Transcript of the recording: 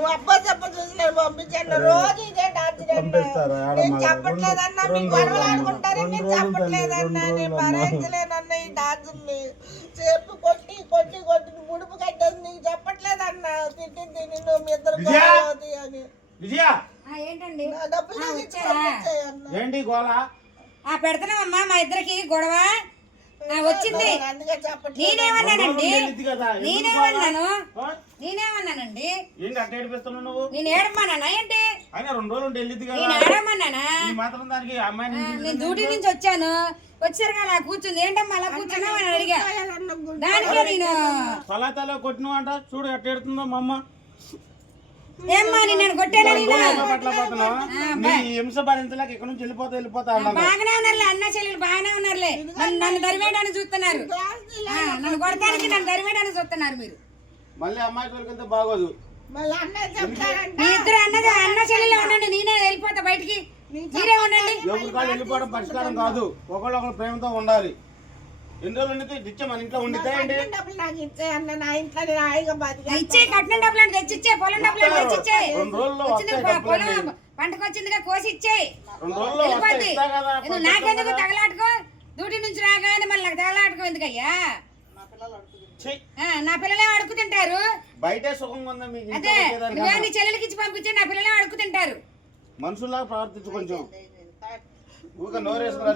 నువ్వు అబ్బా చెప్ప చూసినారు పంపించాను రోజు ఇదే నేను చెప్పట్లేదన్నా మీ గొడవలు ఆడుకుంటారని నేను చెప్పట్లేదన్నా నేను భరించలేనన్నా ఈ డాన్సుల్ని చెప్పు కొట్టి కొట్టి కొట్టి ముడుపు కట్టేది నీకు చెప్పట్లేదన్నా తిట్టింది నిన్ను మీ ఇద్దరు అని ఏంటండి డబ్బులు ఏంటి గోళ పెడుతున్నామమ్మా మా ఇద్దరికి గొడవ వచ్చింది. నేనేమన్నానండి నేను ఏడమ్మన్నానా ఏంటి నేను ఏడమ్మన్నానా? నేను డ్యూటీ నుంచి వచ్చాను వచ్చారు కదా కూర్చుంది ఏంటమ్మా అలా కూర్చున్నావు అని అడిగా. దానికే నేను తల కొట్టినవు అంట చూడు ఎట్టేడుతుందో మా అమ్మ. ఏమ్మా నేను కొట్టాను హింస భరించలేక ఇక్కడ నుంచి వెళ్ళిపోతా బాగానే ఉన్నారులే అన్న చెల్లెలు బాగానే ఉన్నారులే. నన్ను దరివేయడానికి చూస్తున్నారు, నన్ను కొడతానికి నన్ను దరివేయడానికి చూస్తున్నారు మీరు. మళ్ళీ అమ్మాయి తోలికెళ్తే బాగోదు. మీ ఇద్దరు అన్న చెల్లెలు ఉండండి, నేనే వెళ్ళిపోతా బయటికి. మీరే ఉండండి. ఎవరి కాళ్ళు వెళ్ళిపోవడం పరిష్కారం కాదు, ఒకళ్ళొకరు ప్రేమతో ఉండాలి. ఎన్ని రోజులు ఇచ్చే మన ఇంట్లో ఉండితే ఇచ్చే కట్నం డబ్బులు అంటే తెచ్చిచ్చే, పొలం డబ్బులు అంటే తెచ్చిచ్చే, పొలం పంటకు వచ్చిందిగా కోసి ఇచ్చే వెళ్ళిపోద్ది. నాకెందుకు తగలాటుకో? డ్యూటీ నుంచి రాగానే మళ్ళీ నాకు తగలాటుకో ఎందుకయ్యా? నా పిల్లలే అడుగు తింటారు బయటే సుఖంగా ఉందా మీకు? అదే నువ్వు చెల్లెలకి ఇచ్చి పంపించే నా పిల్లలే అడుగు తింటారు. మనుషుల్లాగా ప్రవర్తించు కొంచెం. ఊరికే నోరేసుకురా